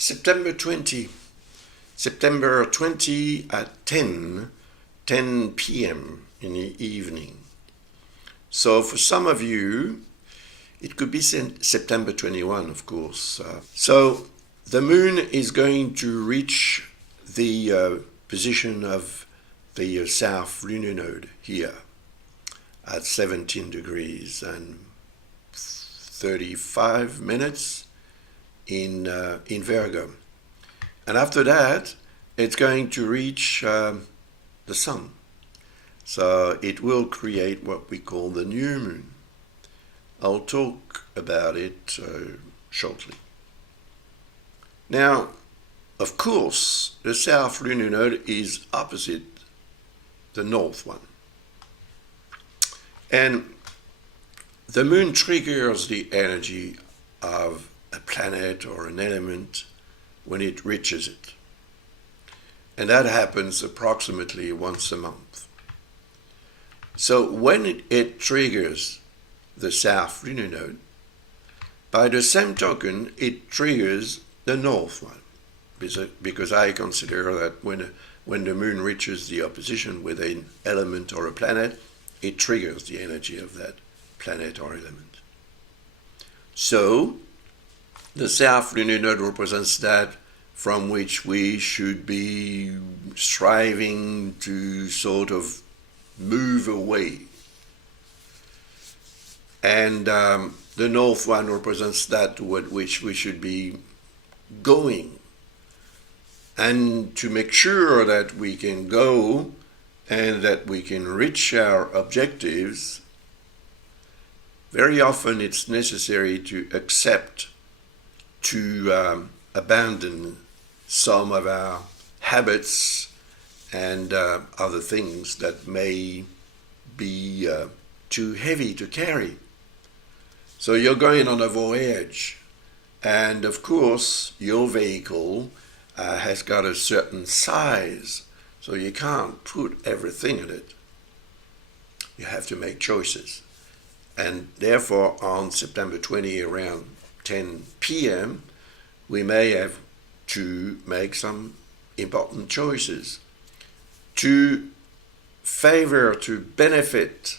September 20. September 20 at 10 p.m. in the evening. So for some of you, it could be September 21, of course. So the moon is going to reach the position of the south lunar node here at 17 degrees and 35 minutes in Virgo. And after that, it's going to reach the sun. So it will create what we call the new moon. I'll talk about it shortly. Now, of course, the south lunar node is opposite the north one. And the moon triggers the energy of a planet or an element when it reaches it. And that happens approximately once a month. So when it triggers the south lunar node, by the same token, it triggers the north one. Because I consider that when the moon reaches the opposition with an element or a planet, it triggers the energy of that planet or element. So, the south lunar node represents that from which we should be striving to sort of move away. And the north one represents that toward which we should be going. And to make sure that we can go and that we can reach our objectives, very often it's necessary to accept, to abandon some of our habits and other things that may be too heavy to carry. So you're going on a voyage, and of course your vehicle has got a certain size, so you can't put everything in it. You have to make choices. And therefore on September 20 around 10 p.m. we may have to make some important choices to favor, to benefit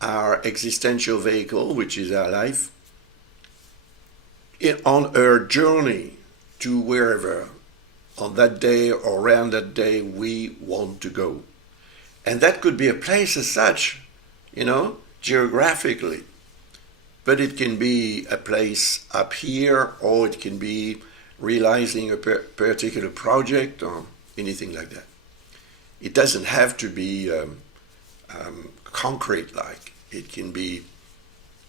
our existential vehicle, which is our life, on our journey to wherever on that day or around that day we want to go. And that could be a place as such, geographically. But it can be a place up here, or it can be realizing a particular project or anything like that. It doesn't have to be concrete-like. It can be,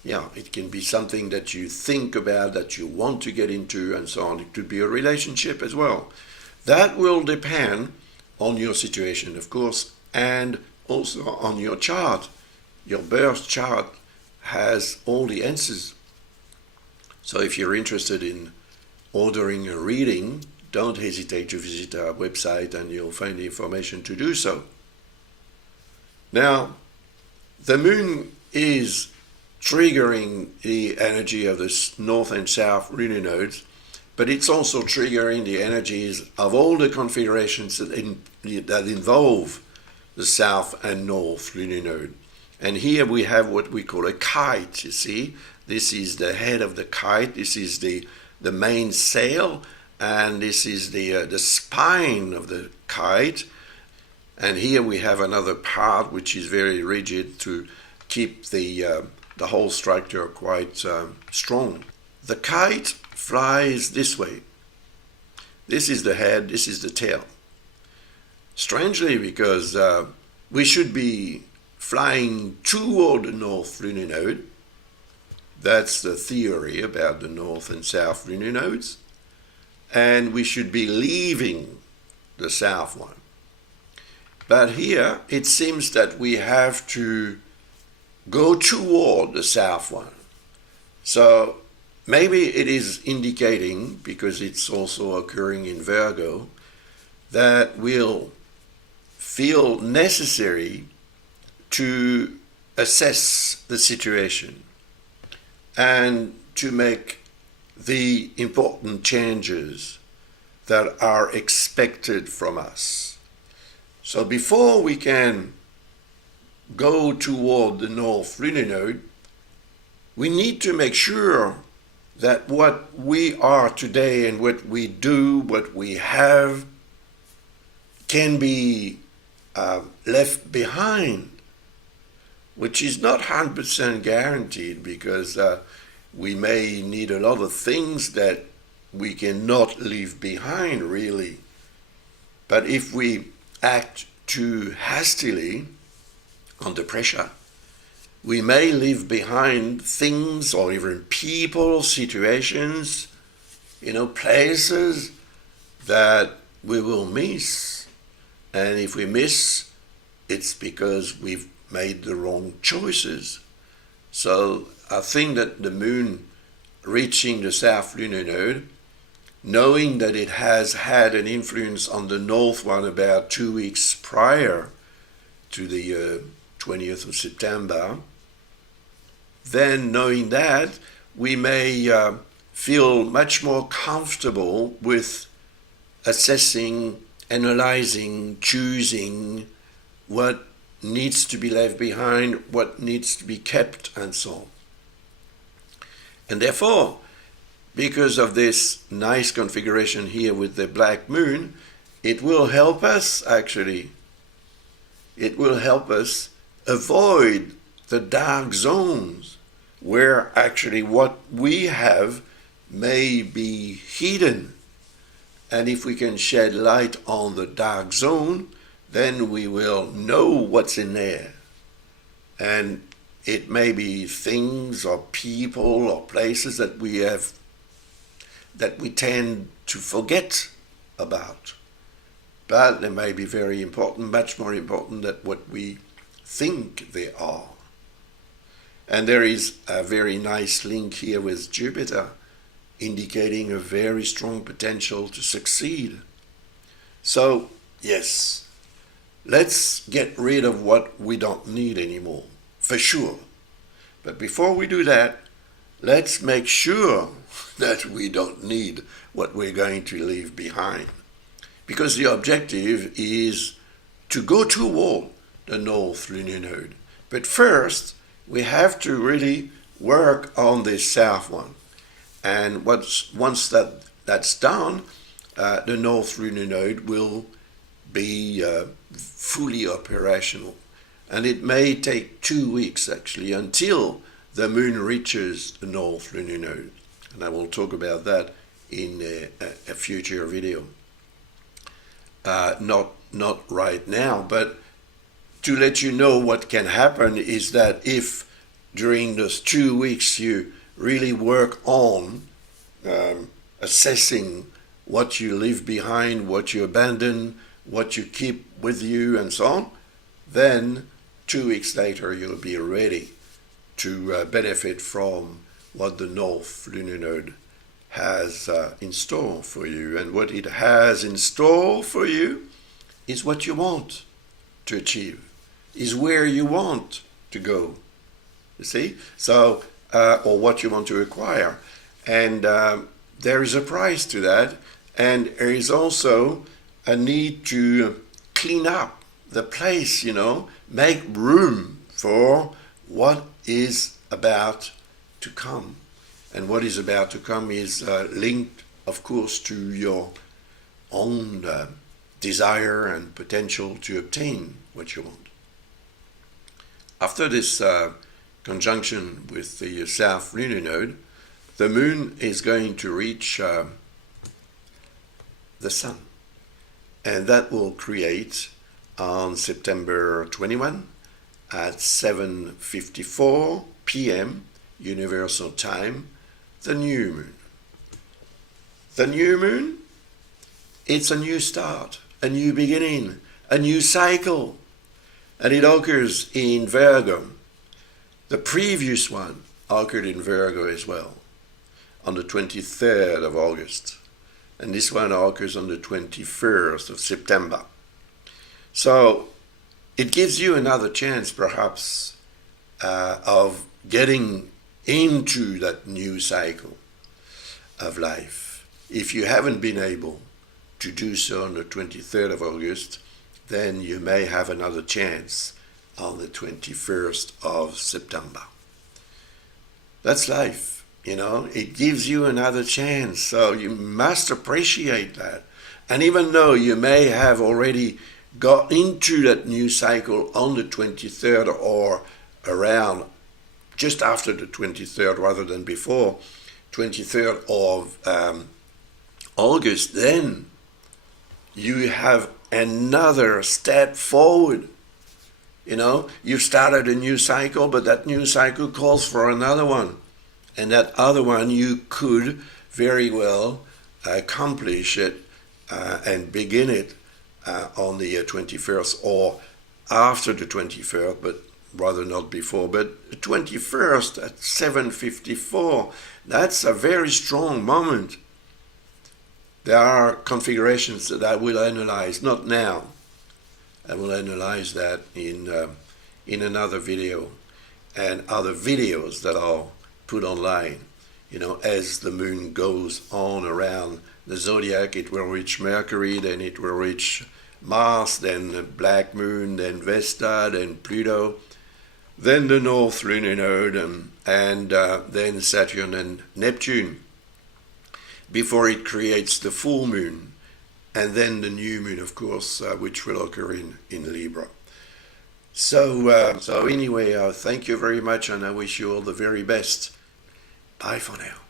it can be something that you think about, that you want to get into, and so on. It could be a relationship as well. That will depend on your situation, of course, and also on your chart. Your birth chart has all the answers. So if you're interested in ordering a reading, don't hesitate to visit our website and you'll find the information to do so. Now, the moon is triggering the energy of the north and south lunar nodes, but it's also triggering the energies of all the configurations that involve the south and north lunar node. And here we have what we call a kite, you see. This is the head of the kite, this is the main sail, and this is the spine of the kite. And here we have another part which is very rigid to keep the whole structure quite strong. The kite flies this way. This is the head, this is the tail. Strangely, because we should be flying toward the north lunar node. That's the theory about the north and south lunar nodes. And we should be leaving the south one. But here it seems that we have to go toward the south one. So maybe it is indicating, because it's also occurring in Virgo, that we'll feel necessary to assess the situation and to make the important changes that are expected from us. So before we can go toward the North Lunar Node, we need to make sure that what we are today and what we do, what we have, can be left behind, which is not 100% guaranteed, because we may need a lot of things that we cannot leave behind, really. But if we act too hastily under pressure, we may leave behind things or even people, situations, places that we will miss. And if we miss, it's because we've made the wrong choices. So I think that the moon reaching the South Lunar Node, knowing that it has had an influence on the North one about 2 weeks prior to the 20th of September, then knowing that, we may feel much more comfortable with assessing, analyzing, choosing what needs to be left behind, what needs to be kept, and so on. And therefore, because of this nice configuration here with the black moon, it will help us, actually. It will help us avoid the dark zones where actually what we have may be hidden. And if we can shed light on the dark zone, then we will know what's in there. And it may be things or people or places that we tend to forget about. But they may be very important, much more important than what we think they are. And there is a very nice link here with Jupiter, indicating a very strong potential to succeed. So, yes, let's get rid of what we don't need anymore, for sure. But before we do that, let's make sure that we don't need what we're going to leave behind. Because the objective is to go toward the North Lunar Node. But first, we have to really work on this south one. And once that's done, the North Lunar Node will be fully operational. And it may take 2 weeks, actually, until the moon reaches the North Lunar Node. And I will talk about that in a future video. Not right now, but to let you know what can happen is that if during those 2 weeks you really work on assessing what you leave behind, what you abandon, what you keep with you, and so on, then 2 weeks later you'll be ready to benefit from what the North Lunar Node has in store for you. And what it has in store for you is what you want to achieve, is where you want to go, you see? So, or what you want to acquire. And there is a price to that, and there is also a need to clean up the place, make room for what is about to come. And what is about to come is linked, of course, to your own desire and potential to obtain what you want. After this conjunction with the South Lunar Node, the moon is going to reach the sun. And that will create on September 21 at 7:54 p.m. Universal Time, the new moon. The new moon, it's a new start, a new beginning, a new cycle, and it occurs in Virgo. The previous one occurred in Virgo as well, on the 23rd of August, and this one occurs on the 21st of September. So it gives you another chance, perhaps, of getting into that new cycle. of life. If you haven't been able to do so on the 23rd of August, then you may have another chance on the 21st of September. That's life, you know. It gives you another chance, so you must appreciate that. And even though you may have already got into that new cycle on the 23rd or around just after the 23rd rather than before, 23rd of August, then you have another step forward. You know, you've started a new cycle, but that new cycle calls for another one. And that other one you could very well accomplish it and begin it on the 21st or after the 23rd, but rather not before. But the 21st at 7:54, that's a very strong moment. There are configurations that I will analyze, not now. I will analyze that in another video and other videos that are put online. You know, as the moon goes on around the zodiac, it will reach Mercury, then it will reach Mars, then the Black Moon, then Vesta, then Pluto, then the North Lunar Node, and then Saturn and Neptune, before it creates the full moon, and then the new moon, of course, which will occur in Libra. So anyway, thank you very much, and I wish you all the very best. Bye for now.